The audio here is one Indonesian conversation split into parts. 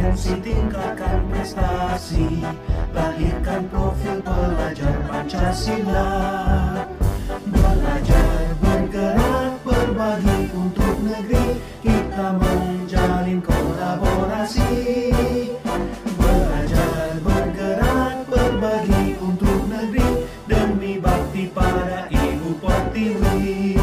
kompetensi, tingkatkan prestasi, lahirkan profil pelajar Pancasila. Belajar, bergerak, berbagi untuk negeri, kita menjalin kolaborasi. Belajar, bergerak, berbagi untuk negeri, demi bakti pada Ibu Pertiwi.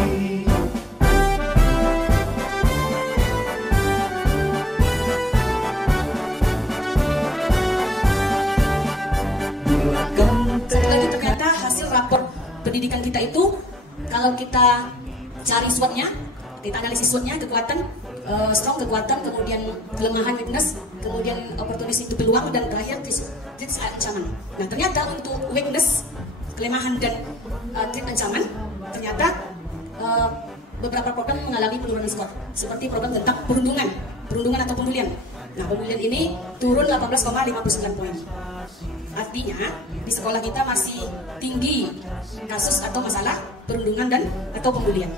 Lagi ternyata hasil rapor pendidikan kita itu, kalau kita cari SWOT-nya, kita analisis SWOT-nya, kekuatan, strong kekuatan, kemudian kelemahan weakness, kemudian opportunity itu peluang, dan terakhir threats ancaman. Nah ternyata untuk weakness, kelemahan dan threat ancaman, ternyata beberapa program mengalami penurunan skor, seperti program tentang perundungan atau pembulian. Nah pembulian ini turun 18,59 poin. Artinya di sekolah kita masih tinggi kasus atau masalah perundungan dan atau pembulian.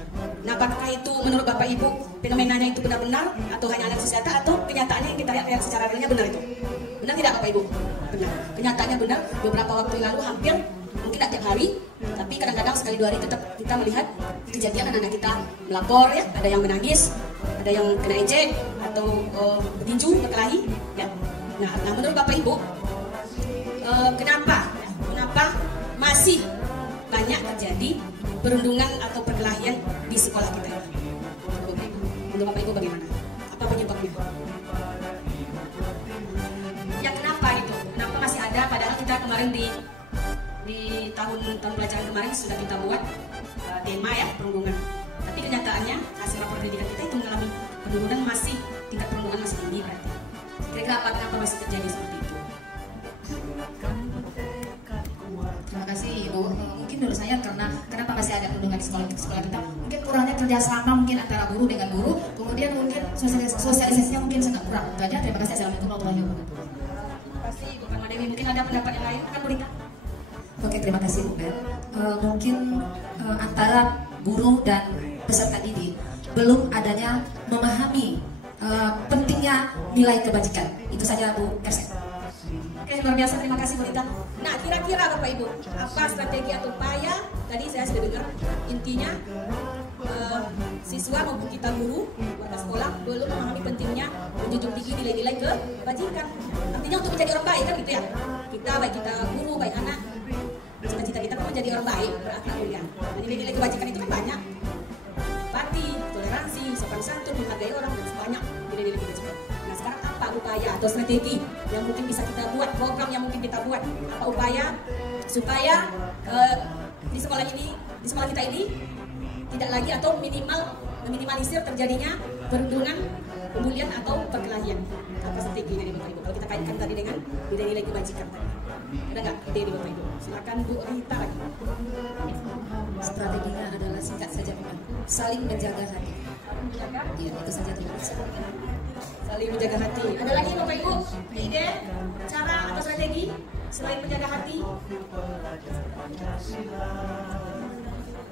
Nah, apakah itu menurut Bapak Ibu fenomenanya itu benar-benar atau hanya analisis data, atau kenyataannya yang kita lihat secara realnya benar itu? Benar tidak Bapak Ibu? Benar. Kenyataannya benar. Beberapa waktu lalu hampir mungkin tidak tiap hari, tapi kadang-kadang sekali 2 hari tetap kita melihat kejadian anak-anak kita melapor ya, ada yang menangis, ada yang kena ejek atau bertinju, berkelahi ya. Nah, menurut Bapak Ibu kenapa masih banyak terjadi perundungan atau perkelahian di sekolah kita ini? Menurut Bapak Ibu bagaimana? Apa penyebabnya? Ya kenapa itu? Kenapa masih ada? Padahal kita kemarin di tahun pelajaran kemarin sudah kita buat tema ya, perundungan. Tapi kenyataannya hasil rapor pendidikan kita itu mengalami penurunan, masih tingkat perundungan masih tinggi berarti. Kira-kira apa kenapa masih terjadi seperti itu? Terima kasih Ibu. Mungkin menurut saya karena kenapa masih ada perundungan di sekolah kita, mungkin kurangnya kerjasama mungkin antara guru dengan guru, kemudian mungkin sosialisasinya mungkin sangat kurang. Itu aja. Terima kasih. Assalamualaikum warahmatullahi wabarakatuh. Terima kasih Bu Dewi. Mungkin ada pendapat yang lain, kan Bu Rita? Oke, terima kasih Bu Bel. Mungkin antara guru dan peserta didik belum adanya memahami pentingnya nilai kebajikan. Itu saja Bu Kersek. Oke, luar biasa, terima kasih Bu Rita. Nah, kira-kira Bapak Ibu, apa strategi atau upaya? Tadi saya sudah dengar intinya siswa maupun kita guru, warga sekolah belum memahami pentingnya menjunjung tinggi nilai-nilai kebajikan. Artinya untuk menjadi orang baik kan gitu ya. Kita baik kita guru, baik anak, cita-cita kita kan menjadi orang baik, berakhlak mulia. Nah, nilai-nilai kebajikan itu kan banyak. Empati, toleransi, sopan santun, menghargai orang, dan banyak nilai-nilai kebajikan. Nah, sekarang apa upaya atau strategi yang mungkin bisa kita buat, program yang mungkin kita buat, apa upaya supaya di sekolah kita ini tidak lagi atau meminimalisir terjadinya perundungan, pembulian atau perkelahian? Apa strategi dari Bapak Ibu? Kalau kita kaitkan tadi dengan nilai-nilai kebajikan tadi, ada nggak ide dari Bapak Ibu? Silakan Bu Rita lagi. Strateginya adalah singkat saja, saling menjaga hati. Iya, itu saja terima kasih. Saling menjaga hati. Ada lagi Bapak Ibu ide, cara atau strategi selain menjaga hati?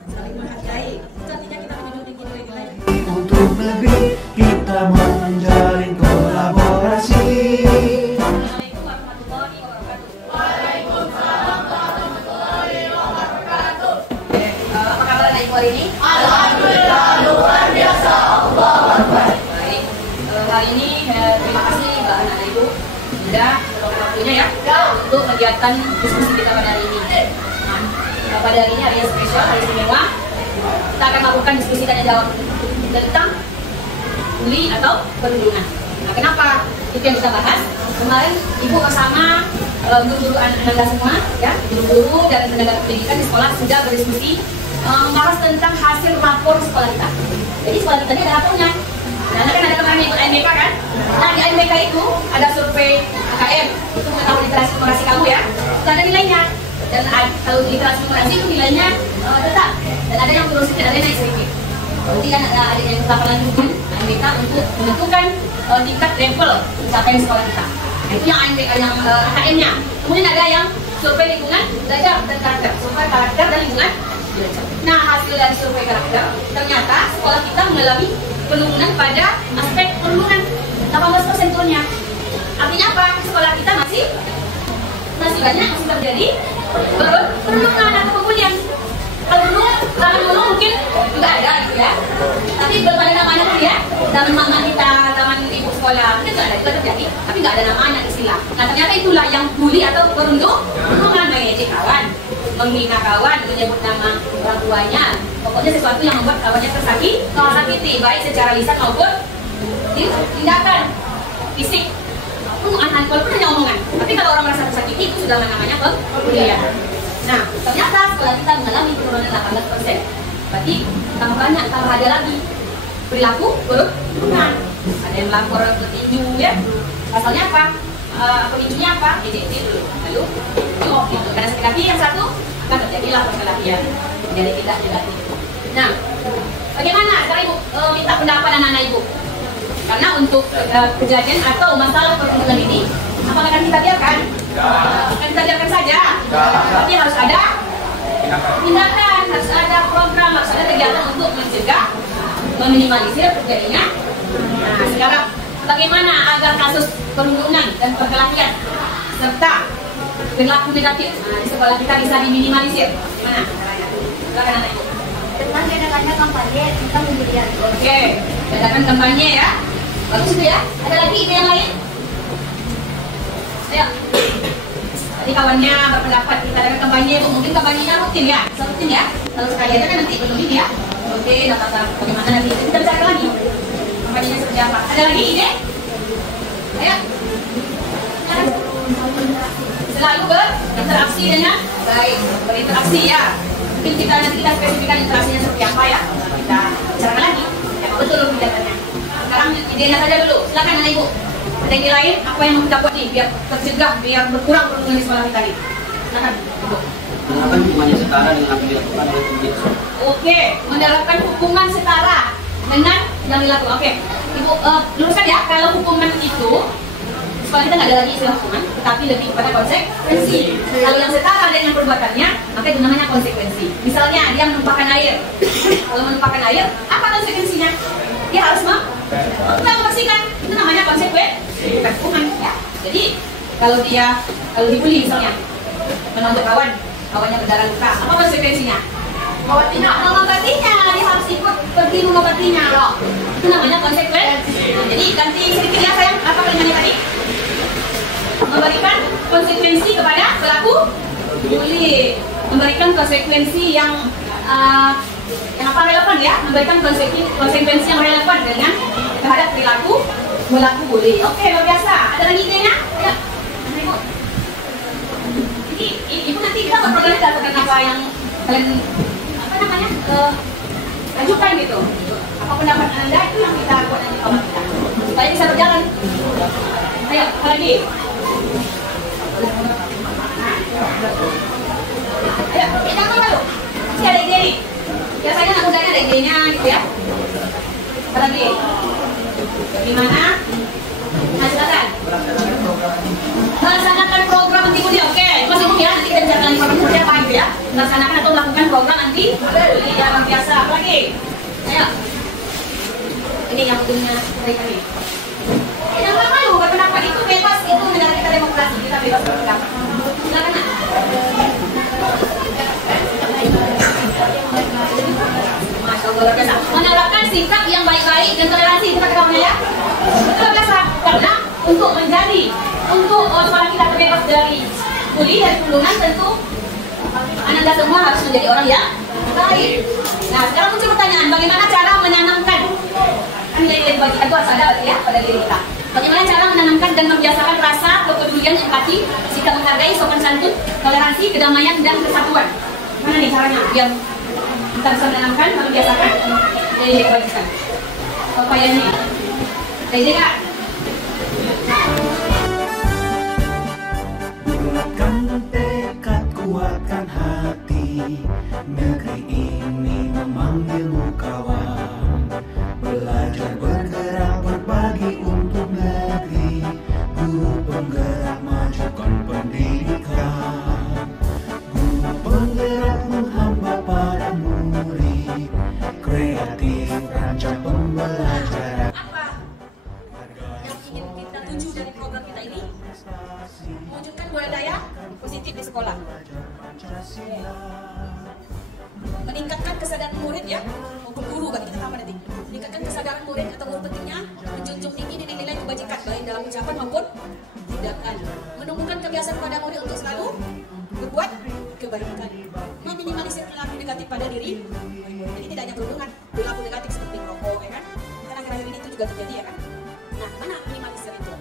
Saling menghargai. Itu artinya kita menjunjung tinggi nilai-nilai. Untuk negeri kita menjalin kolaborasi. Assalamualaikum warahmatullahi wabarakatuh. Waalaikumsalam warahmatullahi wabarakatuh. Apa kabar anak ibu hari ini? Alhamdulillah luar biasa. Allahu Akbar. Baik. Hari ini terima kasih Mbak anak ibu sudah waktunya ya untuk kegiatan diskusi kita pada hari ini. Nah, pada hari ini hari yang spesial, hari istimewa, kita akan melakukan diskusi tanya jawab tentang bully atau perundungan. Nah, kenapa itu yang kita bahas? Kemarin ibu bersama guru-guru anak-anak semua, ya, guru-guru dan tenaga pendidikan di sekolah sudah berdiskusi membahas tentang hasil rapor sekolah kita. Jadi sekolah kita ini ada rapornya. Nah, kan ada kemarin ikut AMBK kan? Nah, di AMBK itu ada survei KKM untuk mengetahui literasi numerasi kamu ya. Itu ada nilainya. Dan kalau literasi numerasi itu nilainya tetap. Dan ada yang turun sedikit, ada yang naik sedikit. Nanti kan ada yang lapangan ujian AMBK untuk menentukan tingkat level pencapaian sekolah kita. Nah, itu yang AMBK, yang KKM-nya. Kemudian ada yang survei lingkungan, belajar dan karakter. Survei karakter dan lingkungan belajar. Nah, hasil dari survei karakter, ternyata sekolah kita mengalami penurunan pada aspek perundungan 18% turunnya. banyak masih terjadi perundungan atau pembulian. Kalau dulu, zaman dulu mungkin juga ada gitu ya. Tapi belum ada namanya tuh ya. Zaman mama kita, zaman ibu sekolah, mungkin juga ada juga terjadi. Tapi nggak ada namanya istilah. Nah ternyata itulah yang bully atau perundungan, mengejek kawan, menghina kawan, menyebut nama orang tuanya. Pokoknya sesuatu yang membuat kawannya tersakiti, baik secara lisan maupun tindakan fisik. Walaupun hanya omongan. Tapi kalau orang merasa tersakiti itu sudah namanya pembulian. Nah, ternyata setelah kita mengalami penurunan 18%, berarti tambah banyak, tambah ada lagi perilaku perundungan. Ada yang melapor petinju ya. Pasalnya apa? Pemicunya apa? Ejek dulu. Lalu cuk gitu. Karena sakit hati yang satu akan terjadilah perkelahian. Jadi tidak juga. Nah, bagaimana cara ibu minta pendapat anak-anak ibu? Karena untuk kejadian atau masalah perundungan ini, apakah akan kita biarkan? Akan kita biarkan saja. Tapi harus ada tindakan, harus ada program, harus ada kegiatan untuk mencegah, meminimalisir terjadinya. Nah, sekarang bagaimana agar kasus perundungan dan perkelahian serta perilaku negatif di sekolah kita bisa diminimalisir? Gimana caranya? Silakan anak ibu. Dengan diadakannya kampanye tentang pembulian. Oke, adakan kampanye ya. Bagus itu ya. Ada lagi ide yang lain? Ayo. Tadi kawannya berpendapat kita adakan kampanye, mungkin kampanyenya rutin ya, rutin ya. Kalau sekali aja kan nanti belum ini ya. Oke, data bagaimana nanti kita bicara lagi. Kampanyenya seperti apa? Ada lagi ide? Ayo. Selalu berinteraksi dengan baik, berinteraksi ya. Mungkin kita spesifikkan interaksinya seperti apa ya. Kita bicarakan lagi. Ya, betul kebijakannya. Sekarang idenya saja dulu. Silakan anak ibu. Ada ide lain? Apa yang mau kita buat nih biar tercegah, biar berkurang perundungan di sekolah kita nih? Silakan ibu. Menerapkan hukumannya setara dengan apa yang dilakukan oleh pendidik. Oke, menerapkan hukuman setara dengan yang dilakukan. Oke, ibu luruskan ya. Kalau hukuman itu sekolah kita nggak ada lagi istilah hukuman, tetapi lebih pada konsekuensi. Kalau yang setara dengan perbuatannya, maka itu namanya konsekuensi. Misalnya dia menumpahkan air. Kalau menumpahkan air, apa konsekuensinya? Dia harus membersihkan. Itu namanya konsekuensi, bukan hukuman. Ya. Jadi kalau dibully misalnya, menonjok kawannya berdarah luka, apa konsekuensinya? Mengobatinya, dia harus ikut pergi mengobatinya. Itu namanya konsekuensi. Jadi ganti sedikit ya sayang, apa kalimatnya tadi? Memberikan konsekuensi kepada pelaku bully, memberikan konsekuensi yang apa relevan ya, memberikan konsekuensi yang relevan dengan terhadap perilaku bully. Oke, luar biasa. Ada lagi idenya? Ya. Ibu. Jadi ibu nanti kita berprogram lakukan apa yang kalian ajukan gitu. Apa pendapat anda itu yang kita buat nanti kawan kita supaya bisa berjalan. Ayo, lagi. Ayo, jangan malu. Masih ada ide nih. Biasanya anak mudanya ada idenya gitu ya. Apa lagi? Bagaimana? Nah, silakan. Laksanakan program anti bully. Oke, Mas Ibu ya, nanti kita bicarakan informasi seperti apa gitu ya. Laksanakan atau melakukan program anti bully yang luar biasa. Apa lagi? Ayo. Ini yang punya mereka nih. Jangan malu, berpendapat itu bebas, itu negara kita demokrasi, kita bebas berpendapat. Silakan nak. Masya Allah, luar biasa. Menerapkan sikap yang baik-baik dan toleransi, kita kawannya ya. Luar biasa, karena untuk sekolah kita terbebas dari bully, dari perundungan, tentu anda semua harus menjadi orang yang baik. Nah, sekarang muncul pertanyaan, bagaimana cara menanamkan nilai-nilai kebajikan itu harus ada ya pada diri kita. Bagaimana cara menanamkan dan membiasakan rasa kepedulian, empati, sikap menghargai, sopan santun, toleransi, kedamaian, dan kesatuan. Mana nih caranya biar kita bisa menanamkan, membiasakan nilai-nilai kebajikan? Upayanya ada ide nggak? Bulatkan tekad, kuatkan hati. Negeri ini memanggilmu kawan. Belajar bergerak berbagi untuk negeri. Guru penggerak majukan pendidikan. Guru penggerak menghamba pada murid. Kreatif rancang pembelajaran. Apa yang ingin kita tuju dari program program kita ini mewujudkan budaya positif di sekolah. Meningkatkan kesadaran murid ya, maupun guru, bagi kita tambah nanti. Meningkatkan kesadaran murid atau guru pentingnya menjunjung tinggi nilai-nilai kebajikan baik dalam ucapan maupun tindakan. Menumbuhkan kebiasaan pada murid untuk selalu berbuat kebaikan. Meminimalisir perilaku negatif pada diri. Jadi tidak hanya perundungan, perilaku negatif seperti merokok, ya kan? Karena akhir-akhir ini itu juga terjadi, ya kan? Nah, mana minimalisir itu?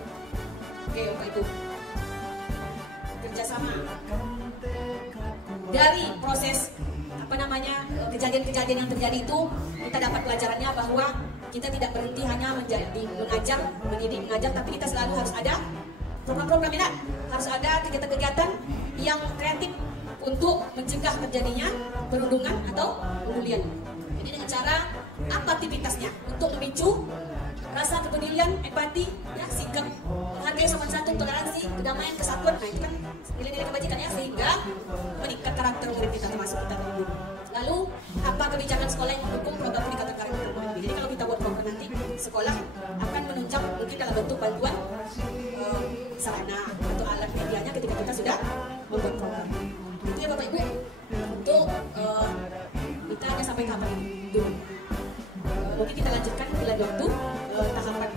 Oke, apa itu? Kerjasama. Dari proses kejadian-kejadian yang terjadi itu, kita dapat pelajarannya bahwa kita tidak berhenti hanya mengajar, mendidik, mengajar, tapi kita selalu harus ada program-program ya, harus ada kegiatan-kegiatan yang kreatif untuk mencegah terjadinya perundungan atau pembulian. Jadi dengan cara apa aktivitasnya untuk memicu rasa kepedulian, empati, ya, sikap menghargai sopan santun, toleransi, kedamaian, kesatuan. Nah, itu kan nilai-nilai kebajikan ya, sehingga meningkat karakter murid kita termasuk kita terlindung. Lalu apa kebijakan sekolah yang mendukung program peningkatan karakter murid? Jadi kalau kita buat program nanti, sekolah akan menunjang mungkin dalam bentuk bantuan sarana atau alat medianya ketika kita sudah membuat program. Itu ya Bapak Ibu, untuk kita hanya sampai kapan dulu. Mungkin kita lanjutkan di lain waktu tahapan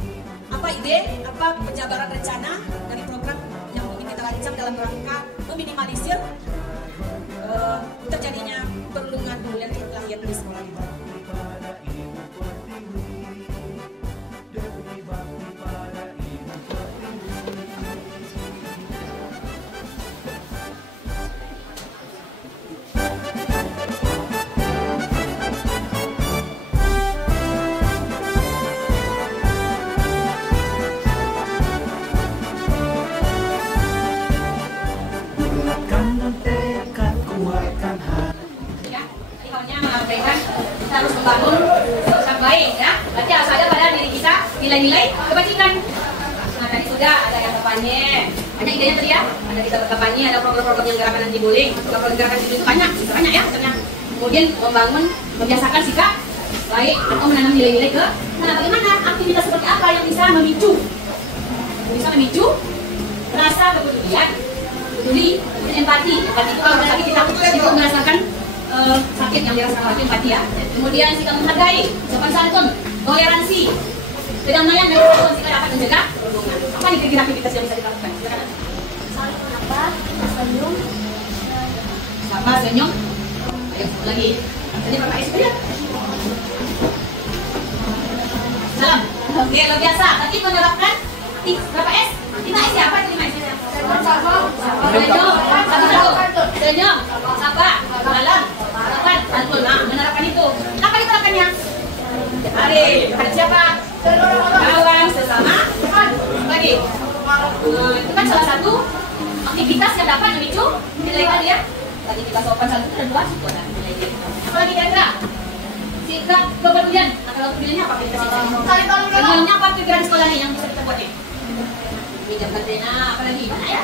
apa ide, apa penjabaran rencana dari program yang ingin kita rancang dalam rangka meminimalisir terjadinya perundungan pembulian lahir di sekolah kita. Kita harus membangun sosok baik ya. Berarti harus ada pada diri kita nilai-nilai kebajikan. Nah, tadi sudah ada yang kampanye. Banyak idenya tadi ya. Ada kita berkampanye, ada program-program yang gerakan anti bullying, program gerakan itu banyak ya sebenarnya. Kemudian membiasakan sikap baik atau menanam nilai-nilai ke. Nah, bagaimana aktivitas seperti apa yang bisa memicu rasa kepedulian, dan empati. Empati itu kalau tadi kita itu merasakan sakit yang dirasakan oleh empati ya. Kemudian sikap menghargai, sopan santun, toleransi, kedamaian dan kesatuan kita dapat menjaga perundungan. Apa nih kira-kira aktivitas yang bisa dilakukan? Silakan. Saling menapa, senyum. Sama senyum. Ayo satu lagi. Tadi berapa S ya? Salam. Oke, luar biasa. Tadi menerapkan berapa S? 5 S ya? Apa itu 5 S? Senyum, sabar, salam, sopan, santun. Nah, menerapkan itu. Apa diterapkannya? Hari, pada siapa? Kawan, sesama, lagi. Itu kan salah satu aktivitas yang dapat memicu nilai tadi ya. Tadi kita sopan santun dan luas itu ada nilai. Apa lagi kira-kira? Sikap kepedulian. Nah, kalau kepeduliannya apa kita sih? Kepeduliannya apa pikiran sekolah nih yang bisa kita buat nih? Pinjam katanya, apa lagi? Mana ya?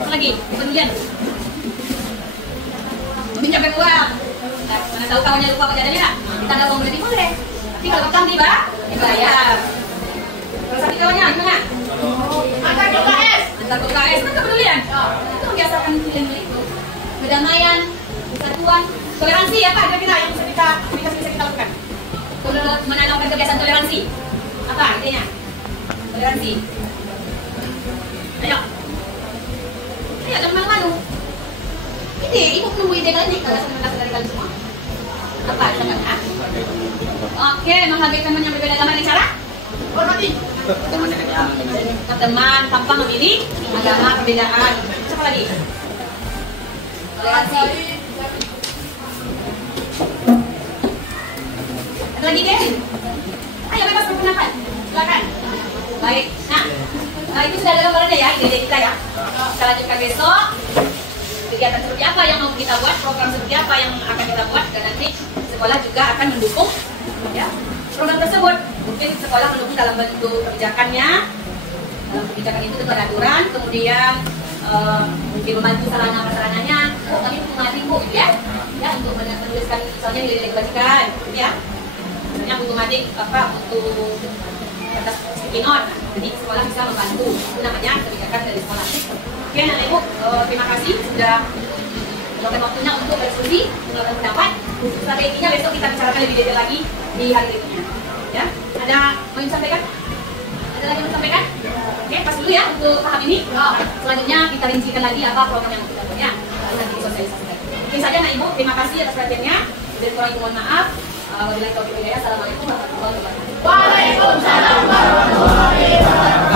Apa lagi? Kepedulian. Meminjamkan uang. Nah, mana tahu kawannya lupa kejadiannya? Kita ada uang lebih boleh. Tapi kalau kapan tiba, dibayar. Kalau sakit kawannya, gimana? Antar ke UKS. Antar ke UKS, kan kepedulian. Itu membiasakan nilai-nilai itu. Kedamaian, kesatuan, toleransi apa kira-kira yang bisa kita lakukan? Menanamkan kebiasaan toleransi. Apa idenya? Toleransi. Ayo. Ayo, jangan malu-malu. Ibu menunggu ide kalian kalau saya dari kalian semua. Apa namanya? Oke, menghargai teman yang berbeda agama dengan cara hormati. Teman tanpa memilih agama perbedaan. Siapa lagi? Toleransi. Ada lagi deh? Ayo bebas berpendapat. Silakan. Baik. Nah, itu sudah ada gambarannya ya, ide kita ya. Kita lanjutkan besok. Kegiatan seperti apa yang mau kita buat, program seperti apa yang akan kita buat, dan nanti sekolah juga akan mendukung ya program tersebut. Mungkin sekolah mendukung dalam bentuk kebijakannya, dalam kebijakan itu tentu aturan, kemudian mungkin membantu sarana-prasarananya. Oh, kami butuh materi bu, gitu ya, untuk menuliskan misalnya nilai kebajikan, gitu ya. Misalnya butuh materi apa, butuh atas sticky note. Jadi sekolah bisa membantu. Itu namanya kebijakan dari sekolah. Oke, anak ibu, terima kasih sudah meluangkan waktunya untuk berdiskusi, mengeluarkan pendapat. Strateginya besok kita bicarakan lebih detail lagi di hari berikutnya. Ya, ada mau disampaikan? Ada lagi yang mau disampaikan? Oke, pas dulu ya untuk tahap ini. Selanjutnya kita rincikan lagi apa program yang kita punya. Nanti disosialisasikan. Mungkin saja anak ibu, terima kasih atas perhatiannya. Dan kurang mohon maaf. Wabillahi taufiq wal hidayah. Assalamualaikum warahmatullahi wabarakatuh. Waalaikumsalam warahmatullahi wabarakatuh.